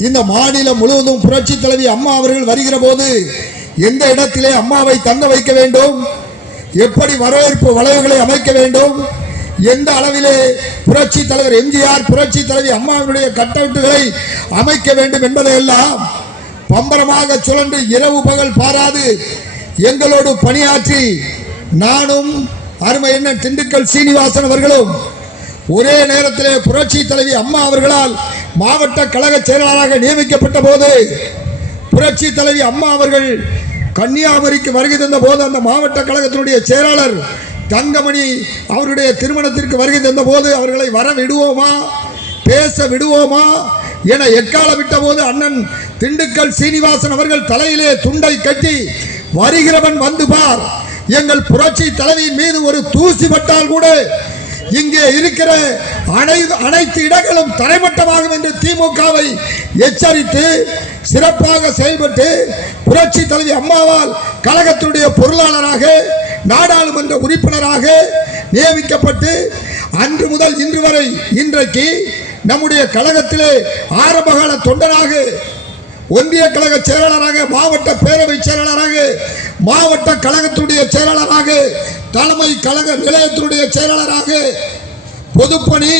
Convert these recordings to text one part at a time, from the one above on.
இந்த மாநிலம் முழுவதும் புரட்சி தலைவி அம்மா அவர்கள் வருகிற போது எந்த இடத்திலே அம்மாவை தங்க வைக்க வேண்டும்? எப்படி வரவேற்பு வளைவுகளை அமைக்க வேண்டும்? எந்த அளவிலே புரட்சி தலைவர் எம்ஜிஆர் புரட்சி தலைவி அம்மாவினுடைய கட்டவுட்டுகளை அமைக்க வேண்டும் என்பதையெல்லாம் பம்பரமாக சுழன்று இரவு பகல் பாராது எங்களோடு பணியாற்றி நானும் அருமை என்ன திண்டுக்கல் சீனிவாசன் அவர்களும் ஒரே நேரத்திலே புரட்சி தலைவி அம்மா அவர்களால் மாவட்ட கழக செயலாளராக நியமிக்கப்பட்ட போது புரட்சி தலைவி அம்மா அவர்கள் கன்னியாகுமரிக்கு வருகை தந்த போது அந்த மாவட்ட கழகத்தினுடைய செயலாளர் தங்கமணி அவருடைய திருமணத்திற்கு வருகை தந்த போது அவர்களை வர விடுவோமா பேச விடுவோமா என எக்கால விட்ட போது அண்ணன் திண்டுக்கல் சீனிவாசன் அவர்கள் தலையிலே துண்டை கட்டி வருகிறவன் வந்து பார் எங்கள் புரட்சி தலைவியின் மீது ஒரு தூசி பட்டால் கூட இங்கே இருக்கிற அனை அனைத்து இடங்களும் தரைமட்டமாகும் என்று திமுகவை எச்சரித்து சிறப்பாக செயல்பட்டு புரட்சி தலைவி அம்மாவால் கழகத்தினுடைய பொருளாளராக நாடாளுமன்ற உறுப்பினராக நியமிக்கப்பட்டு அன்று முதல் இன்று வரை இன்றைக்கு நம்முடைய கழகத்திலே ஆரம்பகால தொண்டராக ஒன்றிய கழக செயலாளராக மாவட்ட பேரவை செயலாளராக மாவட்ட கழகத்துடைய செயலாளராக தலைமை கழக நிலையத்தினுடைய செயலாளராக பொதுப்பணி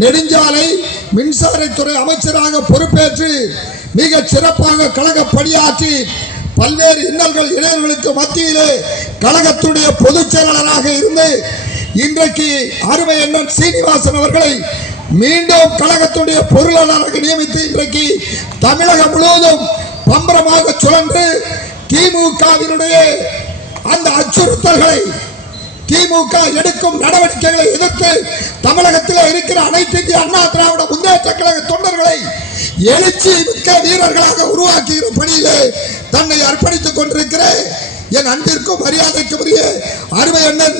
நெடுஞ்சாலை மின்சாரத்துறை அமைச்சராக பொறுப்பேற்று மிக சிறப்பாக கழக பணியாற்றி பல்வேறு இன்னல்கள் இளைஞர்களுக்கு மத்தியிலே கழகத்துடைய பொதுச் செயலாளராக இருந்து இன்றைக்கு அருமை அண்ணன் சீனிவாசன் அவர்களை மீண்டும் கழகத்துடைய பொருளாளராக நியமித்து இன்றைக்கு தமிழகம் முழுவதும் பம்பரமாக சுழன்று திமுகவினுடைய அந்த அச்சுறுத்தல்களை திமுக எடுக்கும் நடவடிக்கைகளை எதிர்த்து தமிழகத்தில் இருக்கிற அனைத்து இந்திய அண்ணா திராவிட முன்னேற்ற கழக தொண்டர்களை எழுச்சி மிக்க வீரர்களாக உருவாக்குகிற பணியிலே தன்னை அர்ப்பணித்துக் கொண்டிருக்கிற என் அன்பிற்கும் மரியாதைக்கும் உரிய அருமை அண்ணன்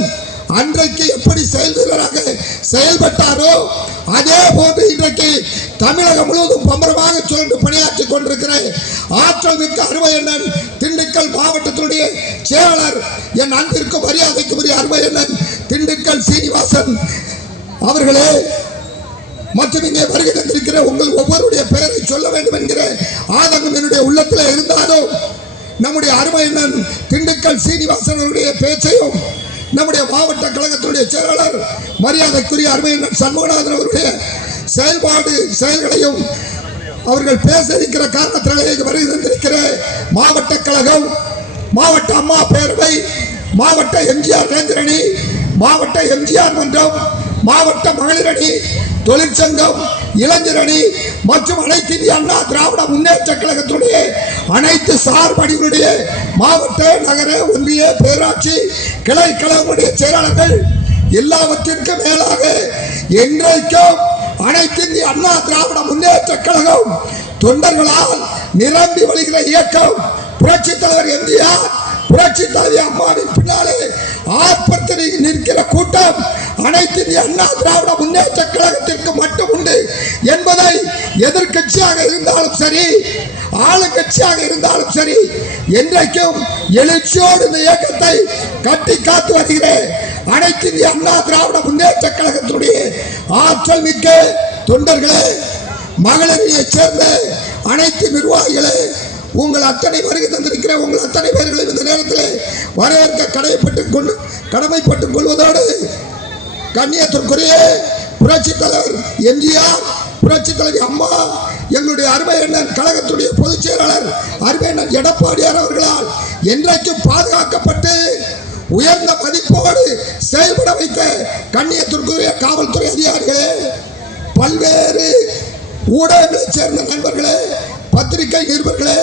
அன்றைக்கு எப்படி செயல் வீரராக செயல்பட்டாரோ அதே போன்று இன்றைக்கு தமிழகம் முழுவதும் பம்பரமாக சுழன்று பணியாற்றிக் கொண்டிருக்கிற ஆற்றல் மிக்க அருமை அண்ணன் திண்டுக்கல் மாவட்டத்தினுடைய செயலாளர் என் அன்பிற்கு மரியாதைக்குரிய உரிய அருமை அண்ணன் திண்டுக்கல் சீனிவாசன் அவர்களே மற்றும் இங்கே வருகை தந்திருக்கிற உங்கள் ஒவ்வொருடைய பெயரை சொல்ல வேண்டும் என்கிற ஆதங்கம் என்னுடைய உள்ளத்தில் இருந்தாலும் நம்முடைய அருமை அண்ணன் திண்டுக்கல் சீனிவாசனுடைய பேச்சையும் நம்முடைய மாவட்ட கழகத்தினுடைய செயலாளர் மரியாதைக்குரிய அருமை அண்ணன் சண்முகநாதன் அவருடைய செயல்பாடு செயல்களையும் அவர்கள் பேச இருக்கிற காரணத்தினாலே இங்கு வருகை தந்திருக்கிற மாவட்ட கழகம் மாவட்ட அம்மா பேரவை மாவட்ட எம்ஜிஆர் வேந்திரணி மாவட்ட எம்ஜிஆர் மன்றம் மாவட்ட மகளிரணி தொழிற்சங்கம் இளைஞரணி மற்றும் அனைத்து இந்திய அண்ணா திராவிட முன்னேற்ற கழகத்துடைய அனைத்து சார்படிகளுடைய மாவட்ட நகர ஒன்றிய பேராட்சி கிளை கழகங்களுடைய செயலாளர்கள் எல்லாவற்றிற்கும் மேலாக என்றைக்கும் அனைத்து இந்திய அண்ணா திராவிட முன்னேற்ற கழகம் தொண்டர்களால் நிரம்பி வழிகிற இயக்கம் புரட்சி தலைவர் எம்ஜிஆர் புரட்சி தலைவி அம்மாவின் பின்னாலே ஆர்ப்பரித்து நிற்கிற கூட்டம் அனைத்து இந்திய அண்ணா திராவிட முன்னேற்ற கழகத்திற்கு மட்டும் உண்டு என்பதை எதிர்க்கட்சியாக இருந்தாலும் சரி ஆளுங்கட்சியாக இருந்தாலும் சரி என்றைக்கும் எழுச்சியோடு இந்த இயக்கத்தை கட்டி காத்து வருகிறேன். அனைத்து இந்திய அண்ணா திராவிட முன்னேற்ற கழகத்தினுடைய ஆற்றல் மிக்க தொண்டர்களே மகளிரையை சேர்ந்த அனைத்து நிர்வாகிகளே உங்கள் அத்தனை வருகை தந்திருக்கிற உங்கள் அத்தனை பேர்களையும் இந்த நேரத்தில் வரவேற்க கடமைப்பட்டு கொண்டு கடமைப்பட்டுக் கொள்வதோடு கண்ணியத்திற்குரிய புரட்சி தலைவர் எம்ஜிஆர் புரட்சி தலைவி அம்மா எங்களுடைய அருமை அண்ணன் கழகத்துடைய பொதுச் செயலாளர் அருமை அண்ணன் எடப்பாடியார் அவர்களால் என்றைக்கும் பாதுகாக்கப்பட்டு உயர்ந்த மதிப்போடு செயல்பட வைத்த கண்ணியத்திற்குரிய காவல்துறை அதிகாரிகளே பல்வேறு ஊடகங்களைச் சேர்ந்த நண்பர்களே பத்திரிகை நிருபர்களே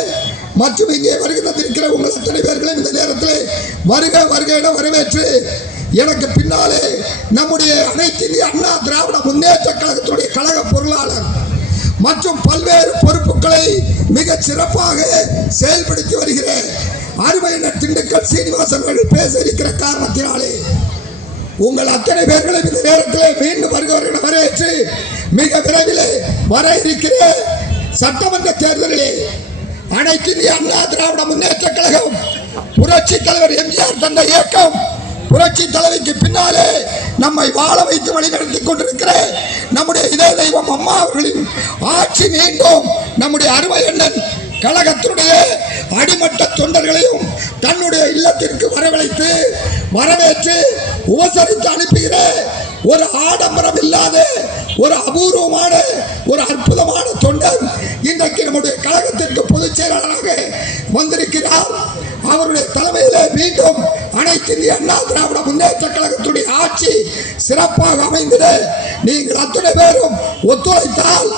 மற்றும் இங்கே வருகை தந்திருக்கிற உங்கள் அத்தனை பேர்களையும் இந்த நேரத்தில் வருக வருக என வரவேற்று எனக்கு பின்னாலே நம்முடைய அனைத்து இந்திய அண்ணா திராவிட முன்னேற்ற கழகத்துடைய கழக பொருளாளர் மற்றும் பல்வேறு பொறுப்புகளை மிக சிறப்பாக செயல்படுத்தி வருகிற அருமையினர் திண்டுக்கல் சீனிவாசன் அவர்கள் பேச இருக்கிற காரணத்தினாலே உங்கள் அத்தனை பேர்களும் இந்த நேரத்தில் மீண்டும் வருகிறவர் வரவேற்று மிக விரைவில் வர இருக்கிறேன். சட்டமன்ற தேர்தலிலே அனைத்து இந்திய அண்ணா திராவிட முன்னேற்ற கழகம் புரட்சி தலைவர் எம்ஜிஆர் தந்த இயக்கம் புரட்சி தலைவிக்கு பின்னாலே நம்மை வாழ வைத்து வழிநடத்தி கொண்டிருக்கிற நம்முடைய இதய தெய்வம் அம்மா அவர்களின் ஆட்சி மீண்டும் நம்முடைய அருமை எண்ணன் கழகத்தினுடைய அடிமட்ட தொண்டர்களையும் தன்னுடைய இல்லத்திற்கு வரவழைத்து வரவேற்று உபசரித்து அனுப்புகிற ஒரு ஆடம்பரம் இல்லாத ஒரு அபூர்வமான ஒரு அற்புதமான தொண்டர் இன்றைக்கு நம்முடைய கழகத்திற்கு பொதுச் செயலாளராக வந்திருக்கிறார். அவருடைய தலைமையில மீண்டும் அனைத்து இந்திய அண்ணா திராவிட முன்னேற்ற கழகத்துடைய ஆட்சி சிறப்பாக அமைந்திட நீங்கள் அத்தனை பேரும் ஒத்துழைத்தால்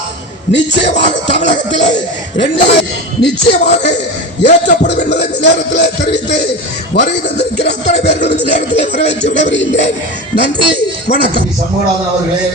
நிச்சயமாக தமிழகத்திலே ரெண்டு நிச்சயமாக ஏற்றப்படும் என்பதை இந்த நேரத்தில் தெரிவித்து வருகை தந்திருக்கிற அத்தனை பேர்களும் இந்த நேரத்தில் வரவேற்று விடைபெறுகின்றேன். நன்றி வணக்கம். சண்முகநாதன் அவர்களே